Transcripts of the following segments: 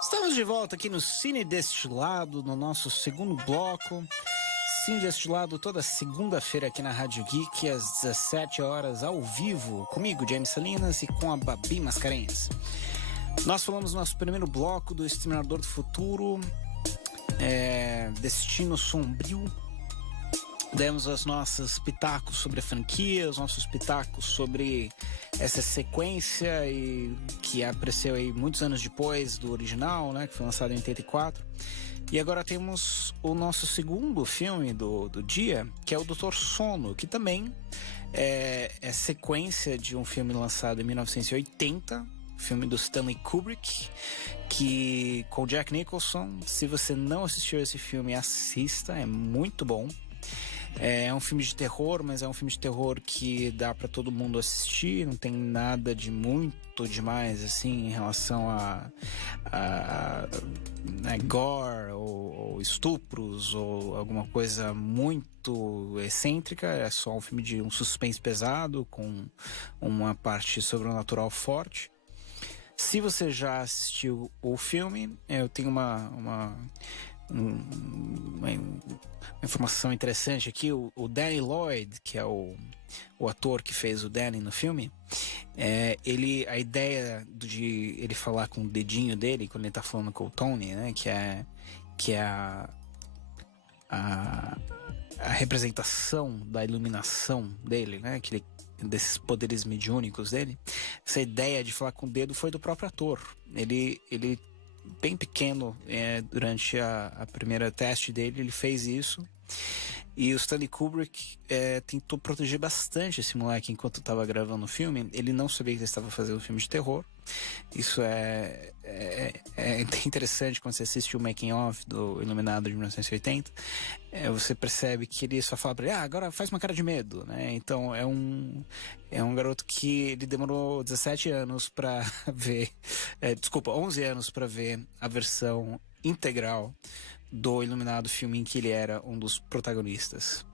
Estamos de volta aqui no Cine Destilado, no nosso segundo bloco. Cine Destilado toda segunda-feira aqui na Rádio Geek, às 17 horas, ao vivo, comigo, James Salinas, e com a Babi Mascarenhas. Nós falamos no nosso primeiro bloco do Exterminador do Futuro, Destino Sombrio. Demos os nossos pitacos sobre a franquia, os nossos pitacos sobre essa sequência que apareceu aí muitos anos depois do original, né, que foi lançado em 84. E agora temos o nosso segundo filme do dia, que é o Doutor Sono, que também é sequência de um filme lançado em 1980, filme do Stanley Kubrick, que com Jack Nicholson. Se você não assistiu esse filme, assista, é muito bom. É um filme de terror, mas é um filme de terror que dá pra todo mundo assistir. Não tem nada de muito demais assim em relação a gore ou estupros ou alguma coisa muito excêntrica. É só um filme de um suspense pesado com uma parte sobrenatural forte. Se você já assistiu o filme, eu tenho uma informação interessante aqui. O Danny Lloyd, que é o ator que fez o Danny no filme, a ideia de ele falar com o dedinho dele quando ele tá falando com o Tony, né, que é a representação da iluminação dele, né, desses poderes mediúnicos dele. Essa ideia de falar com o dedo foi do próprio ator. Ele bem pequeno, durante a primeira teste dele, ele fez isso. E o Stanley Kubrick tentou proteger bastante esse moleque enquanto estava gravando o filme. Ele não sabia que ele estava fazendo um filme de terror. Isso é interessante quando você assiste o making of do Iluminado de 1980. Você percebe que ele só fala pra ele: agora faz uma cara de medo, né? Então é um garoto que ele demorou 17 anos pra ver, 11 anos pra ver a versão integral do Iluminado, filme em que ele era um dos protagonistas.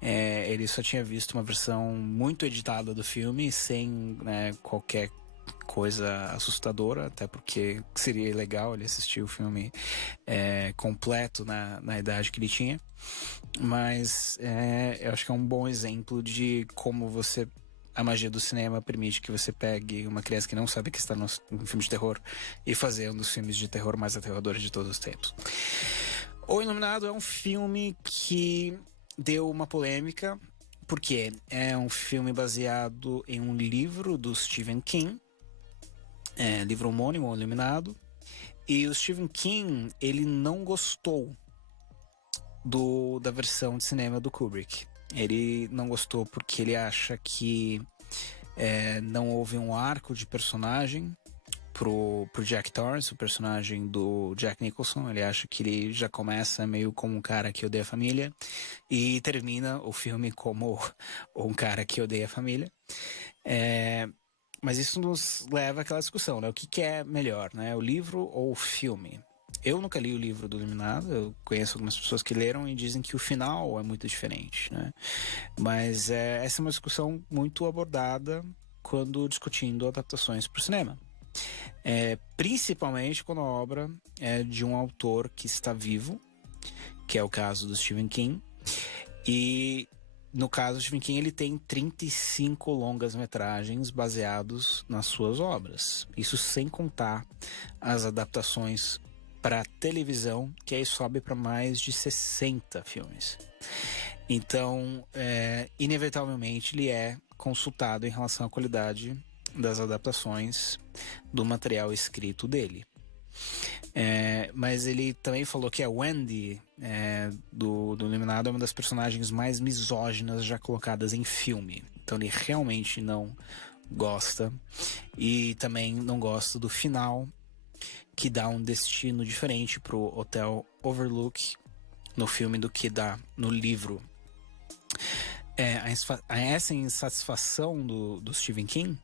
Ele só tinha visto uma versão muito editada do filme, sem, né, qualquer coisa assustadora, até porque seria ilegal ele assistir o filme completo na idade que ele tinha. Mas eu acho que é um bom exemplo de como a magia do cinema permite que você pegue uma criança que não sabe que está num filme de terror e fazer um dos filmes de terror mais aterradores de todos os tempos. O Iluminado é um filme que deu uma polêmica, porque é um filme baseado em um livro do Stephen King, livro homônimo, O Iluminado, e o Stephen King, ele não gostou da versão de cinema do Kubrick. Ele não gostou porque ele acha que não houve um arco de personagem pro Jack Torrance, o personagem do Jack Nicholson. Ele acha que ele já começa meio como um cara que odeia a família e termina o filme como um cara que odeia a família. Mas isso nos leva àquela discussão, né? O que é melhor, né? O livro ou o filme? Eu nunca li o livro do Iluminado. Eu conheço algumas pessoas que leram e dizem que o final é muito diferente, né? Mas essa é uma discussão muito abordada quando discutindo adaptações para o cinema. Principalmente quando a obra é de um autor que está vivo, que é o caso do Stephen King. E no caso do Stephen King, ele tem 35 longas-metragens baseados nas suas obras. Isso sem contar as adaptações para televisão, que aí sobe para mais de 60 filmes. Então, inevitavelmente, ele é consultado em relação à qualidade das adaptações do material escrito dele. Mas ele também falou que a Wendy do Iluminado é uma das personagens mais misóginas já colocadas em filme. Então ele realmente não gosta. E também não gosta do final, que dá um destino diferente pro Hotel Overlook no filme do que dá no livro. Essa insatisfação do Stephen King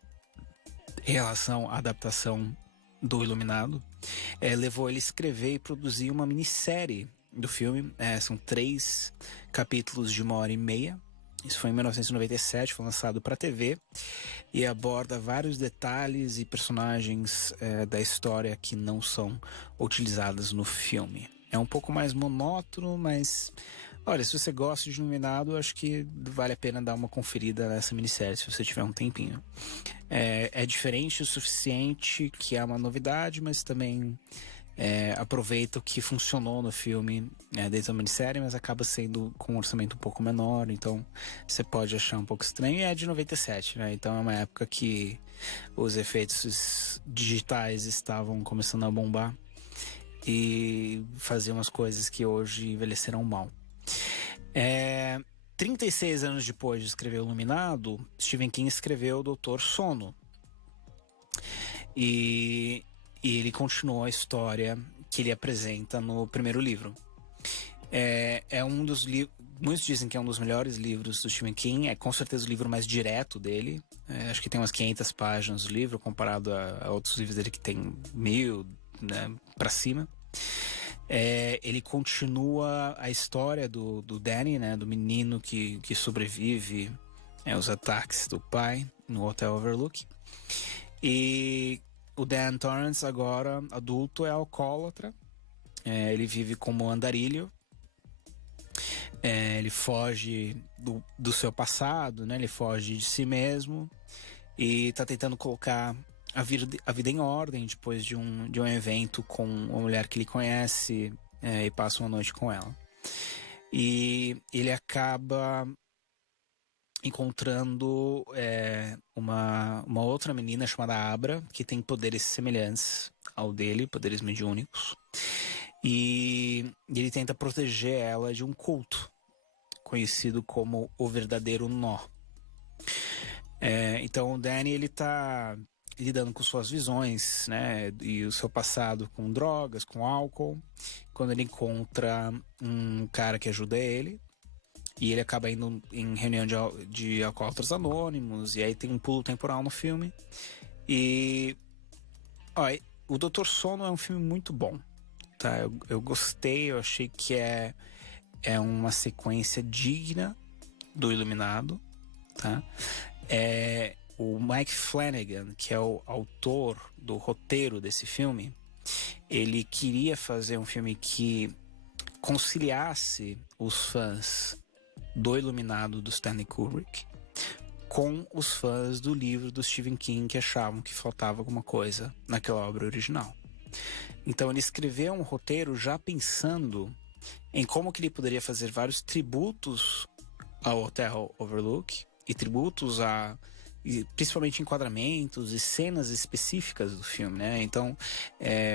em relação à adaptação do Iluminado levou ele a escrever e produzir uma minissérie do filme. São 3 capítulos de 1h30, Isso foi em 1997, foi lançado para TV e aborda vários detalhes e personagens da história que não são utilizados no filme. É um pouco mais monótono, mas olha, se você gosta de Iluminado, acho que vale a pena dar uma conferida nessa minissérie, se você tiver um tempinho. É diferente o suficiente que é uma novidade, mas também aproveita o que funcionou no filme dentro da minissérie, mas acaba sendo com um orçamento um pouco menor, então você pode achar um pouco estranho. E é de 97, né? Então é uma época que os efeitos digitais estavam começando a bombar e faziam umas coisas que hoje envelheceram mal. 36 anos depois de escrever o Iluminado, Stephen King escreveu o Doutor Sono. E ele continuou a história que ele apresenta no primeiro livro. É um dos livros. Muitos dizem que é um dos melhores livros do Stephen King. É com certeza o livro mais direto dele. Acho que tem umas 500 páginas do livro, comparado a outros livros dele que tem 1000, né, pra cima. Ele continua a história do Danny, né, do menino que sobrevive aos ataques do pai no Hotel Overlook. E o Dan Torrance, agora adulto, é alcoólatra. Ele vive como andarilho. Ele foge do seu passado, né? Ele foge de si mesmo e tá tentando colocar a vida em ordem depois de um evento com uma mulher que ele conhece e passa uma noite com ela. E ele acaba encontrando uma outra menina chamada Abra, que tem poderes semelhantes ao dele, poderes mediúnicos. E ele tenta proteger ela de um culto, conhecido como o Verdadeiro Nó. Então o Danny, ele tá lidando com suas visões, né, e o seu passado com drogas, com álcool, quando ele encontra um cara que ajuda ele, e ele acaba indo em reunião de alcoólatras anônimos, e aí tem um pulo temporal no filme. E o Doutor Sono é um filme muito bom, tá? Eu gostei, eu achei que é uma sequência digna do Iluminado, tá? O Mike Flanagan, que é o autor do roteiro desse filme, ele queria fazer um filme que conciliasse os fãs do Iluminado do Stanley Kubrick com os fãs do livro do Stephen King, que achavam que faltava alguma coisa naquela obra original. Então ele escreveu um roteiro já pensando em como que ele poderia fazer vários tributos ao Hotel Overlook e tributos principalmente enquadramentos e cenas específicas do filme, né? Então,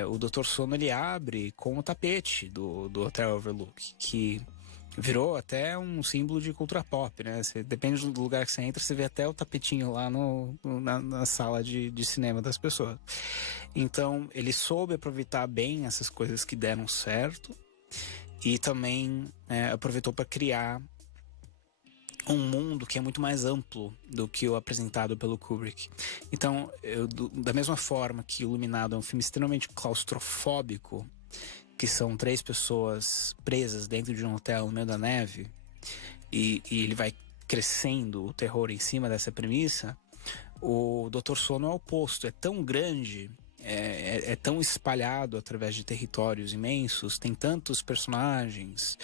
o Dr. Sono, ele abre com o tapete do Hotel Overlook, que virou até um símbolo de cultura pop, né? Depende do lugar que você entra, você vê até o tapetinho lá na sala de cinema das pessoas. Então, ele soube aproveitar bem essas coisas que deram certo e também aproveitou para criar um mundo que é muito mais amplo do que o apresentado pelo Kubrick. Então, da mesma forma que Iluminado é um filme extremamente claustrofóbico, que são 3 pessoas presas dentro de um hotel no meio da neve, e ele vai crescendo o terror em cima dessa premissa, o Dr. Sono é o oposto. É tão grande, é tão espalhado através de territórios imensos, tem tantos personagens,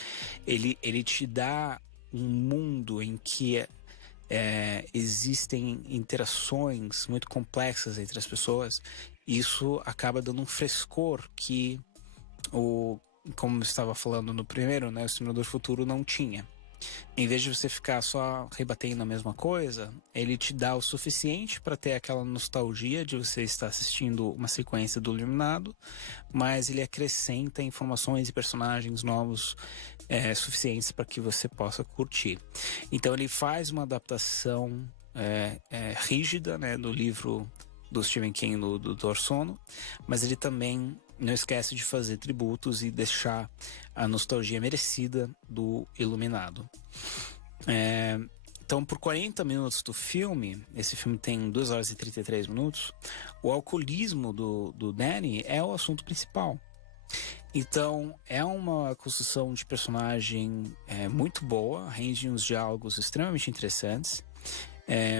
ele te dá um mundo em que existem interações muito complexas entre as pessoas. E isso acaba dando um frescor que como eu estava falando no primeiro, né, o Exterminador do Futuro não tinha. Em vez de você ficar só rebatendo a mesma coisa, ele te dá o suficiente para ter aquela nostalgia de você estar assistindo uma sequência do Iluminado, mas ele acrescenta informações e personagens novos suficientes para que você possa curtir. Então ele faz uma adaptação rígida, né, do livro do Stephen King, do Doutor Sono, mas ele também não esquece de fazer tributos e deixar a nostalgia merecida do Iluminado. Então, por 40 minutos do filme, esse filme tem 2 horas e 33 minutos, o alcoolismo do Danny é o assunto principal. Então, é uma construção de personagem muito boa, rende uns diálogos extremamente interessantes,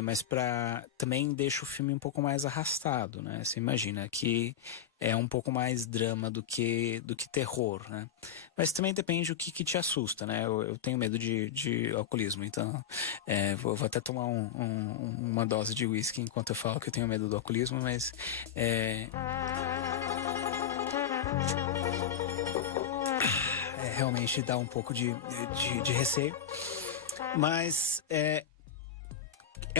mas também deixa o filme um pouco mais arrastado, né? Você imagina que é um pouco mais drama do que terror, né? Mas também depende do que te assusta, né? Eu tenho medo de alcoolismo, então vou até tomar uma dose de whisky enquanto eu falo que eu tenho medo do alcoolismo, mas realmente dá um pouco de receio. Mas é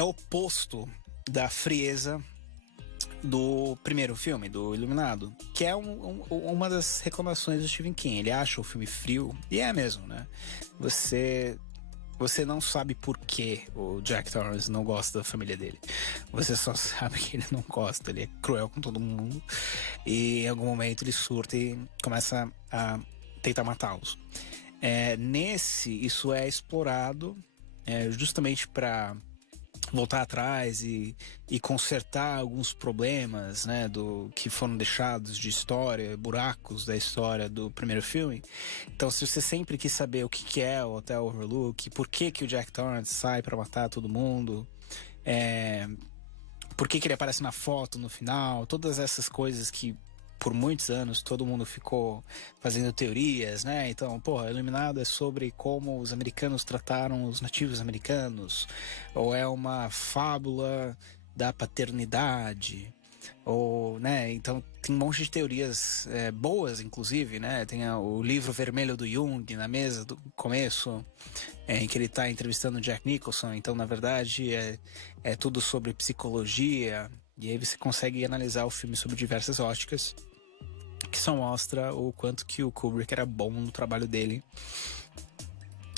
oposto da frieza do primeiro filme, do Iluminado, que é uma das reclamações do Stephen King. Ele acha o filme frio, e é mesmo, né? Você não sabe por que o Jack Torrance não gosta da família dele. Você só sabe que ele não gosta, ele é cruel com todo mundo. E em algum momento ele surta e começa a tentar matá-los. Isso é explorado justamente para voltar atrás e consertar alguns problemas, né, do que foram deixados de história, buracos da história do primeiro filme. Então, se você sempre quis saber o que é o Hotel Overlook, por que o Jack Torrance sai para matar todo mundo, por que ele aparece na foto no final, todas essas coisas que por muitos anos todo mundo ficou fazendo teorias, né? Então, Iluminado é sobre como os americanos trataram os nativos americanos, ou é uma fábula da paternidade, ou, né? Então tem um monte de teorias boas, inclusive, né? Tem o livro vermelho do Jung na mesa do começo, em que ele está entrevistando o Jack Nicholson. Então, na verdade, é tudo sobre psicologia. E aí você consegue analisar o filme sob diversas óticas, que só mostra o quanto que o Kubrick era bom no trabalho dele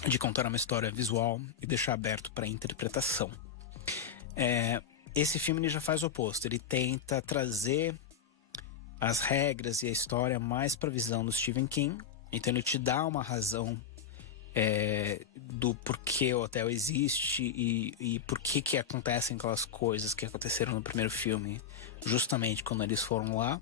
de contar uma história visual e deixar aberto para interpretação. Esse filme ele já faz o oposto. Ele tenta trazer as regras e a história mais para a visão do Stephen King. Então ele te dá uma razão do porquê o hotel existe e por que acontecem aquelas coisas que aconteceram no primeiro filme, justamente quando eles foram lá.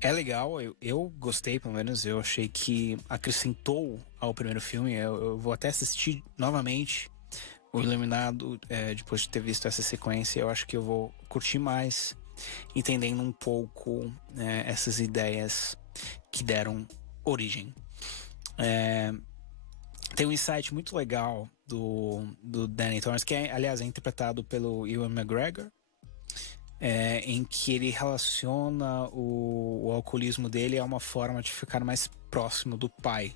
É legal, eu gostei, pelo menos eu achei que acrescentou ao primeiro filme. Eu vou até assistir novamente o Iluminado depois de ter visto essa sequência. Eu acho que eu vou curtir mais, entendendo um pouco essas ideias que deram origem. Tem um insight muito legal do Danny Torrance, que aliás é interpretado pelo Ewan McGregor, em que ele relaciona o alcoolismo dele a uma forma de ficar mais próximo do pai.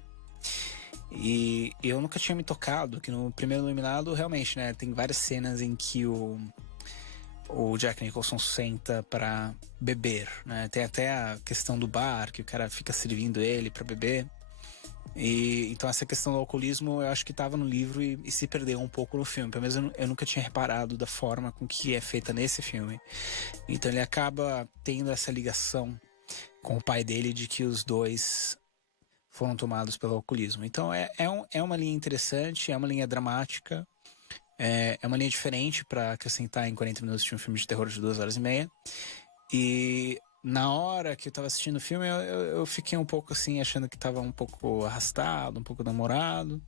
E eu nunca tinha me tocado que no primeiro Iluminado, realmente, né, tem várias cenas em que o Jack Nicholson senta para beber, né? Tem até a questão do bar, que o cara fica servindo ele para beber. Então essa questão do alcoolismo eu acho que estava no livro e se perdeu um pouco no filme. Pelo menos eu nunca tinha reparado da forma com que é feita nesse filme. Então ele acaba tendo essa ligação com o pai dele de que os dois foram tomados pelo alcoolismo. Então é uma linha interessante, é uma linha dramática, é uma linha diferente para acrescentar em 40 minutos de um filme de terror de 2 horas e meia. E na hora que eu tava assistindo o filme, eu fiquei um pouco assim, achando que tava um pouco arrastado, um pouco demorado.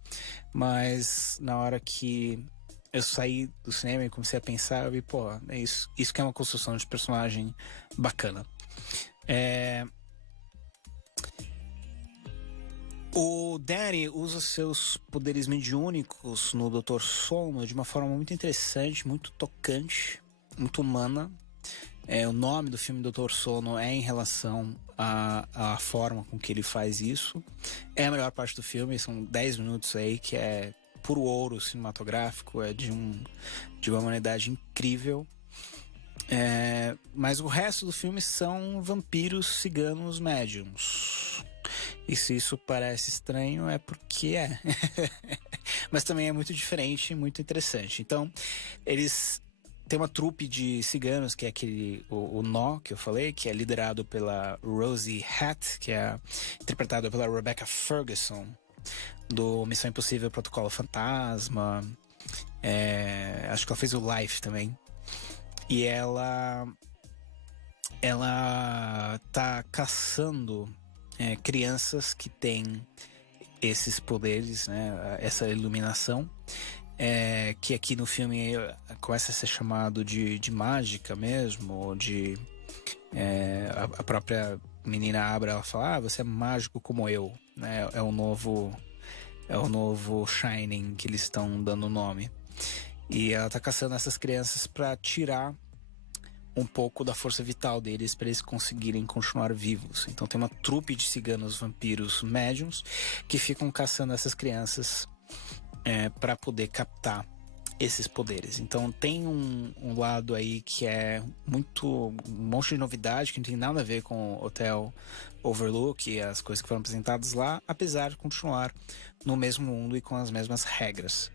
Mas na hora que eu saí do cinema e comecei a pensar, eu vi, é isso que é uma construção de personagem bacana. O Danny usa seus poderes mediúnicos no Dr. Sono de uma forma muito interessante, muito tocante, muito humana. O nome do filme Dr. Sono é em relação à forma com que ele faz isso. É a melhor parte do filme, são 10 minutos aí que é puro ouro cinematográfico, é de uma humanidade incrível. Mas o resto do filme são vampiros ciganos médiums. E se isso parece estranho, é porque é. Mas também é muito diferente, muito interessante. Então, eles têm uma trupe de ciganos, que é o Nó, que eu falei, que é liderado pela Rosie Hatt, que é interpretada pela Rebecca Ferguson, do Missão Impossível Protocolo Fantasma. Acho que ela fez o Life também. E ela tá caçando crianças que têm esses poderes, né, essa iluminação, que aqui no filme começa a ser chamado de mágica mesmo, ou de a própria menina Abra, ela fala, você é mágico como eu, né? É o novo Shining que eles estão dando o nome. E ela tá caçando essas crianças para tirar um pouco da força vital deles, para eles conseguirem continuar vivos. Então tem uma trupe de ciganos vampiros médiums que ficam caçando essas crianças para poder captar esses poderes. Então tem um lado aí que é um monte de novidade, que não tem nada a ver com o Hotel Overlook e as coisas que foram apresentadas lá, apesar de continuar no mesmo mundo e com as mesmas regras.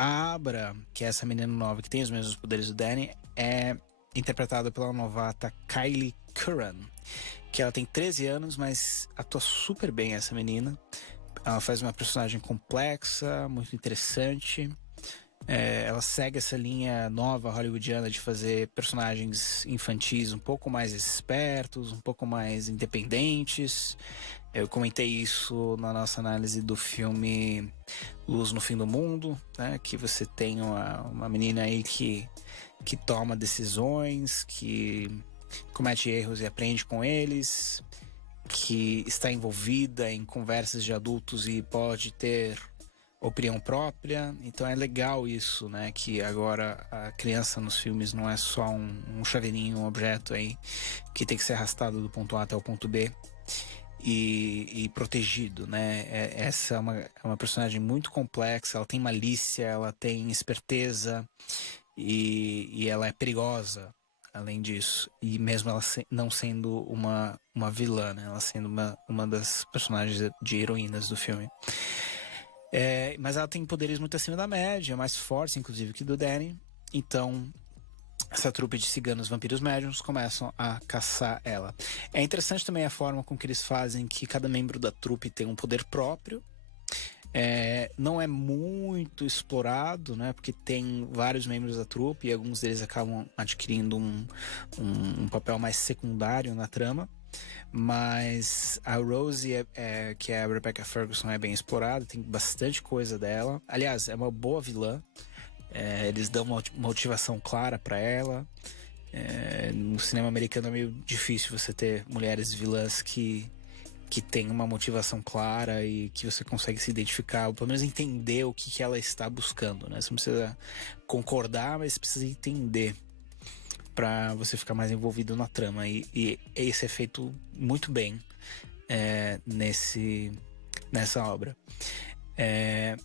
A Abra, que é essa menina nova que tem os mesmos poderes do Danny, é interpretada pela novata Kylie Curran, que ela tem 13 anos, mas atua super bem essa menina. Ela faz uma personagem complexa, muito interessante. Ela segue essa linha nova hollywoodiana de fazer personagens infantis um pouco mais espertos, um pouco mais independentes. Eu comentei isso na nossa análise do filme Luz no Fim do Mundo, né? Que você tem uma menina aí que toma decisões, que comete erros e aprende com eles, que está envolvida em conversas de adultos e pode ter opinião própria. Então é legal isso, né? Que agora a criança nos filmes não é só um chaveirinho, um objeto aí que tem que ser arrastado do ponto A até o ponto B e protegido, né? Essa é uma personagem muito complexa, ela tem malícia, ela tem esperteza e ela é perigosa. Além disso, e mesmo ela não sendo uma vilã, né? Ela sendo uma das personagens de heroínas do filme. Mas ela tem poderes muito acima da média, mais fortes, inclusive, que do Danny. Então, essa trupe de ciganos vampiros médiums começam a caçar ela. É interessante também a forma com que eles fazem que cada membro da trupe tem um poder próprio. Não é muito explorado, né? Porque tem vários membros da trupe e alguns deles acabam adquirindo um papel mais secundário na trama. Mas a Rosie, que é a Rebecca Ferguson, é bem explorada, tem bastante coisa dela. Aliás, é uma boa vilã. Eles dão uma motivação clara para ela. No cinema americano é meio difícil você ter mulheres vilãs que tem uma motivação clara e que você consegue se identificar, ou pelo menos entender o que ela está buscando, né? Você não precisa concordar, mas precisa entender para você ficar mais envolvido na trama. E esse é feito muito bem nessa obra.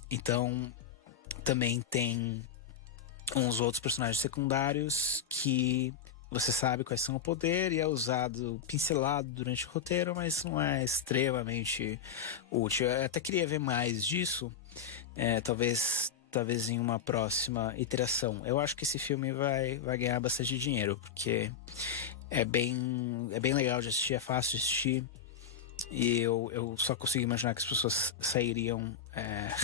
Então, também tem uns outros personagens secundários que você sabe quais são o poder e é usado, pincelado durante o roteiro, mas não é extremamente útil. Eu até queria ver mais disso, talvez em uma próxima iteração. Eu acho que esse filme vai ganhar bastante dinheiro, porque é bem legal de assistir, é fácil de assistir. E eu só consigo imaginar que as pessoas sairiam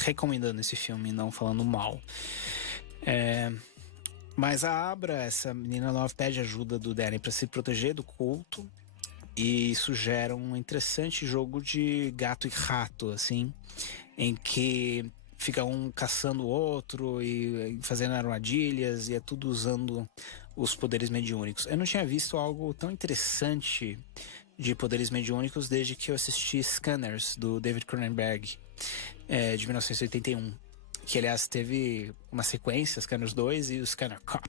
recomendando esse filme, não falando mal. Mas a Abra, essa menina nova, pede ajuda do Danny para se proteger do culto. E isso gera um interessante jogo de gato e rato, assim, em que fica um caçando o outro e fazendo armadilhas, e é tudo usando os poderes mediúnicos. Eu não tinha visto algo tão interessante de poderes mediúnicos desde que eu assisti Scanners, do David Cronenberg, de 1981. Que, aliás, teve uma sequência, Scanners 2 e o Scanner Cop.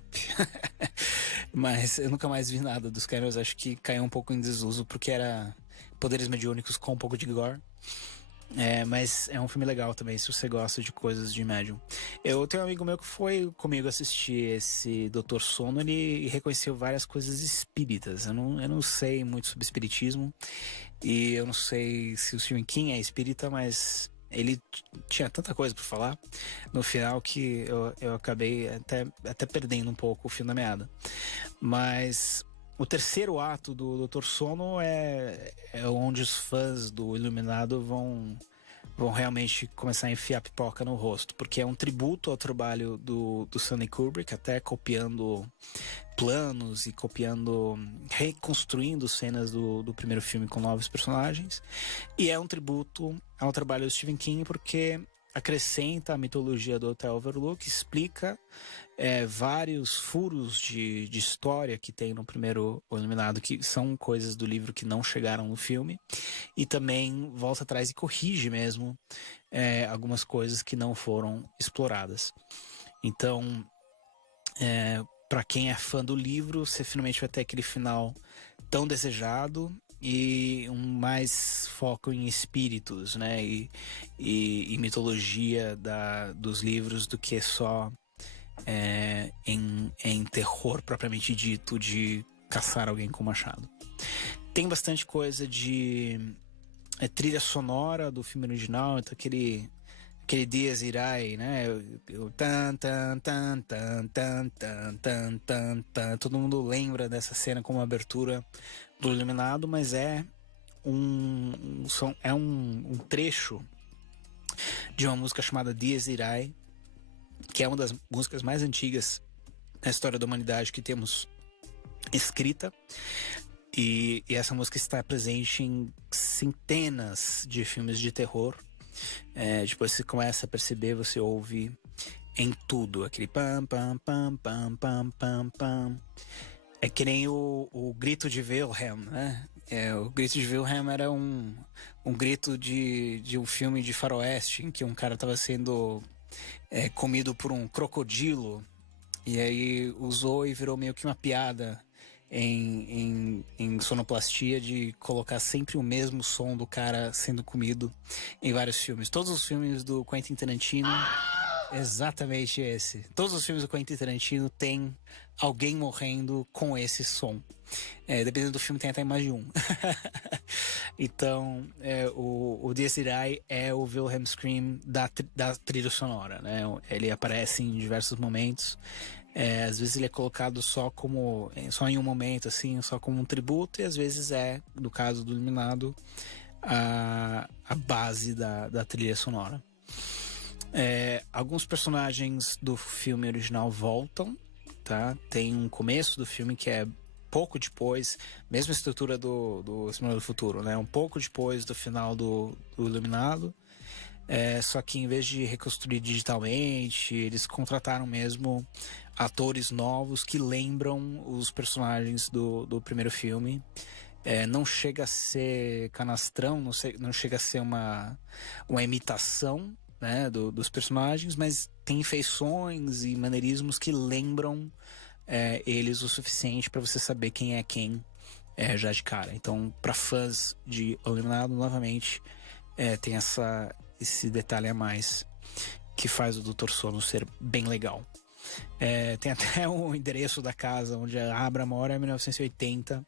Mas eu nunca mais vi nada dos Scanners. Acho que caiu um pouco em desuso, porque era poderes mediúnicos com um pouco de gore. Mas é um filme legal também, se você gosta de coisas de médium. Eu tenho um amigo meu que foi comigo assistir esse Dr. Sono, ele reconheceu várias coisas espíritas. Eu não sei muito sobre espiritismo, e eu não sei se o Stephen King é espírita, mas ele tinha tanta coisa pra falar no final que eu acabei até perdendo um pouco o fio da meada. Mas o terceiro ato do Dr. Sono é onde os fãs do Iluminado vão vão realmente começar a enfiar pipoca no rosto, porque é um tributo ao trabalho do Stanley Kubrick, até copiando planos e copiando, reconstruindo cenas do primeiro filme com novos personagens. E é um tributo ao trabalho do Stephen King, porque acrescenta a mitologia do Hotel Overlook, explica vários furos de história que tem no primeiro O Iluminado, que são coisas do livro que não chegaram no filme, e também volta atrás e corrige mesmo algumas coisas que não foram exploradas. Então, para quem é fã do livro, você finalmente vai ter aquele final tão desejado e um mais foco em espíritos, né? E mitologia dos livros do que só em terror propriamente dito de caçar alguém com machado. Tem bastante coisa de trilha sonora do filme original, então aquele Dias Irae, né? Tan, tan, tan, tan, tan, tan, tan, tan, tan. Todo mundo lembra dessa cena como abertura do Iluminado, mas é um trecho de uma música chamada Dias Irae, que é uma das músicas mais antigas na história da humanidade que temos escrita. E essa música está presente em centenas de filmes de terror. Depois você começa a perceber, você ouve em tudo aquele pam, pam, pam, pam, pam, pam, pam. É que nem o grito de Wilhelm, né? O grito de Wilhelm era um grito de um filme de faroeste, em que um cara estava sendo comido por um crocodilo, e aí usou e virou meio que uma piada em sonoplastia de colocar sempre o mesmo som do cara sendo comido em vários filmes. Todos os filmes do Quentin Tarantino, exatamente esse. Todos os filmes do Quentin Tarantino tem alguém morrendo com esse som. Dependendo do filme, tem até mais de um. Então, o Dias Irae é o Wilhelm Scream da trilha sonora, né? Ele aparece em diversos momentos. Às vezes ele é colocado só em um momento, assim, só como um tributo, e às vezes no caso do Iluminado, a base da trilha sonora. Alguns personagens do filme original voltam, tá? Tem um começo do filme que é pouco depois, mesma estrutura do Exterminador do Futuro, né? Um pouco depois do final do Iluminado. Só que em vez de reconstruir digitalmente, eles contrataram mesmo atores novos que lembram os personagens do primeiro filme. Não chega a ser canastrão, não chega a ser uma imitação, né, dos personagens, mas tem feições e maneirismos que lembram eles o suficiente para você saber quem é quem já de cara. Então, para fãs de O Iluminado, novamente, tem esse detalhe a mais que faz o Dr. Sono ser bem legal. Tem até o endereço da casa onde a Abra mora, é 1980,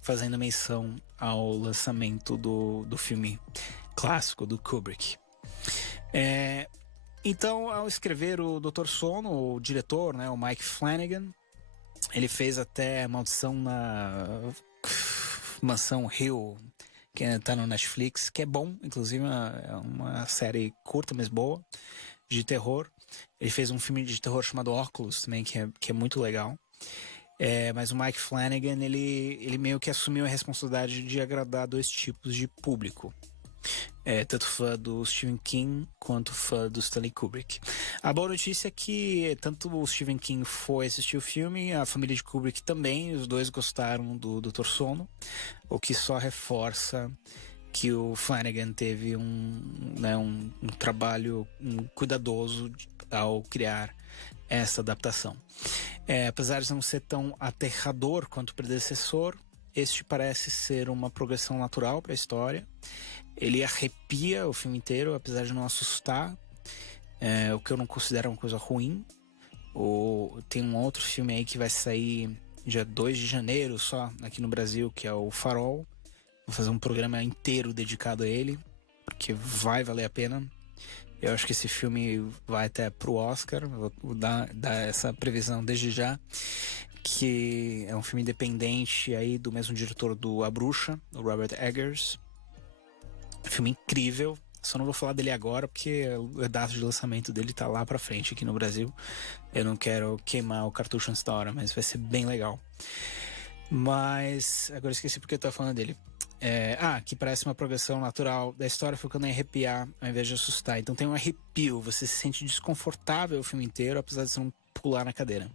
fazendo menção ao lançamento do filme clássico do Kubrick. Então, ao escrever o Dr. Sono, o diretor, né, o Mike Flanagan, ele fez até Maldição na Mansão Hill, que tá no Netflix, que é bom, inclusive é uma série curta, mas boa, de terror. Ele fez um filme de terror chamado Óculos também, que é muito legal. Mas o Mike Flanagan, ele meio que assumiu a responsabilidade de agradar dois tipos de público. Tanto fã do Stephen King quanto fã do Stanley Kubrick. A boa notícia é que tanto o Stephen King foi assistir o filme, a família de Kubrick também, os dois gostaram do Dr. Sono, o que só reforça que o Flanagan teve um trabalho cuidadoso ao criar essa adaptação. Apesar de não ser tão aterrador quanto o predecessor, este parece ser uma progressão natural para a história. Ele arrepia o filme inteiro, apesar de não assustar, o que eu não considero uma coisa ruim. Tem um outro filme aí que vai sair dia 2 de janeiro só, aqui no Brasil, que é o Farol. Vou fazer um programa inteiro dedicado a ele, porque vai valer a pena. Eu acho que esse filme vai até pro Oscar, vou dar essa previsão desde já, que é um filme independente aí do mesmo diretor do A Bruxa, o Robert Eggers. Filme incrível, Só não vou falar dele agora porque a data de lançamento dele tá lá pra frente aqui no Brasil. Eu não quero queimar o cartucho antes da hora, mas vai ser bem legal. Mas agora esqueci porque eu tava falando dele. Que parece uma progressão natural da história, focando em arrepiar ao invés de assustar. Então tem um arrepio, você se sente desconfortável o filme inteiro, apesar de você não pular na cadeira.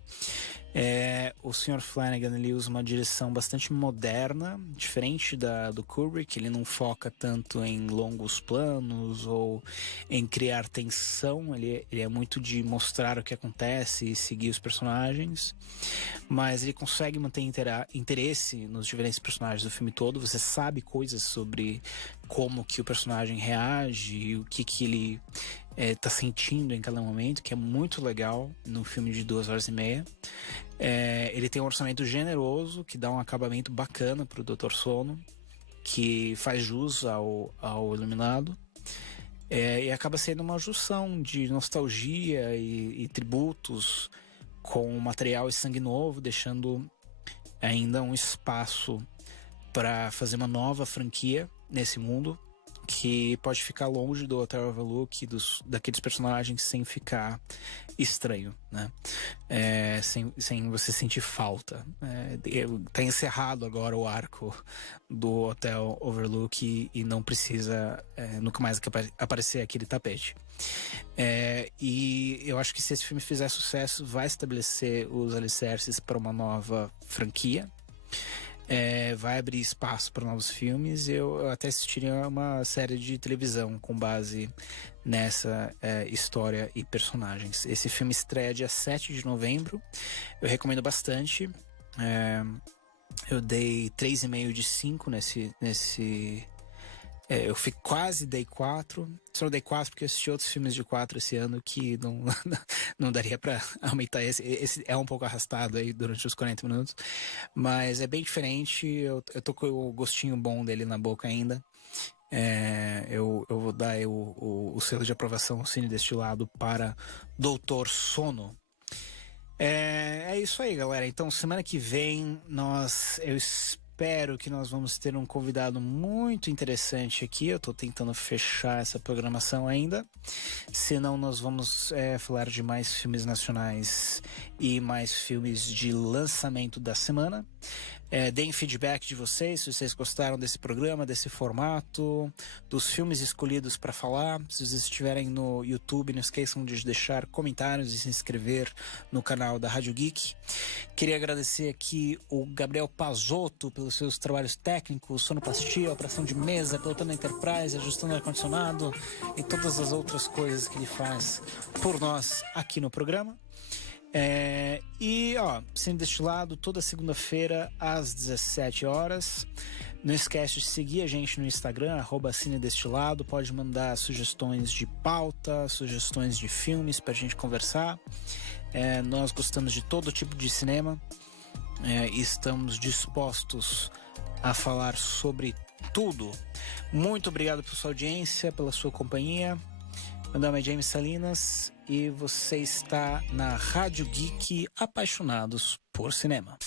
O Sr. Flanagan, ele usa uma direção bastante moderna, diferente do Kubrick. Ele não foca tanto em longos planos ou em criar tensão. Ele é muito de mostrar o que acontece e seguir os personagens, mas ele consegue manter interesse nos diferentes personagens do filme todo. Você sabe coisas sobre como que o personagem reage e o que ele tá sentindo em cada momento, que é muito legal no filme de 2h30. Ele tem um orçamento generoso, que dá um acabamento bacana pro Dr. Sono, que faz jus ao Iluminado. E acaba sendo uma junção de nostalgia e tributos com material e sangue novo, deixando ainda um espaço para fazer uma nova franquia nesse mundo, que pode ficar longe do Hotel Overlook, daqueles personagens, sem ficar estranho, né? Sem você sentir falta. Tá encerrado agora o arco do Hotel Overlook e não precisa nunca mais aparecer aquele tapete. E eu acho que se esse filme fizer sucesso, vai estabelecer os alicerces para uma nova franquia. Vai abrir espaço para novos filmes. Eu até assistiria uma série de televisão com base nessa história e personagens. Esse filme estreia dia 7 de novembro. Eu recomendo bastante. Eu dei 3,5 de 5 nesse eu quase dei 4. Só não dei 4 porque eu assisti outros filmes de 4 esse ano que não daria pra aumentar esse. Esse é um pouco arrastado aí durante os 40 minutos. Mas é bem diferente. Eu tô com o gostinho bom dele na boca ainda. Eu vou dar o selo de aprovação Cine Destilado para Doutor Sono. É isso aí, galera. Então, semana que vem, eu espero que nós vamos ter um convidado muito interessante aqui. Eu tô tentando fechar essa programação ainda. Senão nós vamos falar de mais filmes nacionais e mais filmes de lançamento da semana. Deem feedback de vocês, se vocês gostaram desse programa, desse formato, dos filmes escolhidos para falar. Se vocês estiverem no YouTube, não esqueçam de deixar comentários e se inscrever no canal da Rádio Geek. Queria agradecer aqui o Gabriel Pazotto pelos seus trabalhos técnicos, sonoplastia, operação de mesa, pilotando a Enterprise, ajustando o ar-condicionado e todas as outras coisas que ele faz por nós aqui no programa. Cine Destilado toda segunda-feira às 17 horas. Não esquece de seguir a gente no Instagram, @Cine Destilado. Pode mandar sugestões de pauta, sugestões de filmes pra gente conversar. Nós gostamos de todo tipo de cinema e estamos dispostos a falar sobre tudo. Muito obrigado pela sua audiência, pela sua companhia. Meu nome é James Salinas e você está na Rádio Geek, apaixonados por cinema.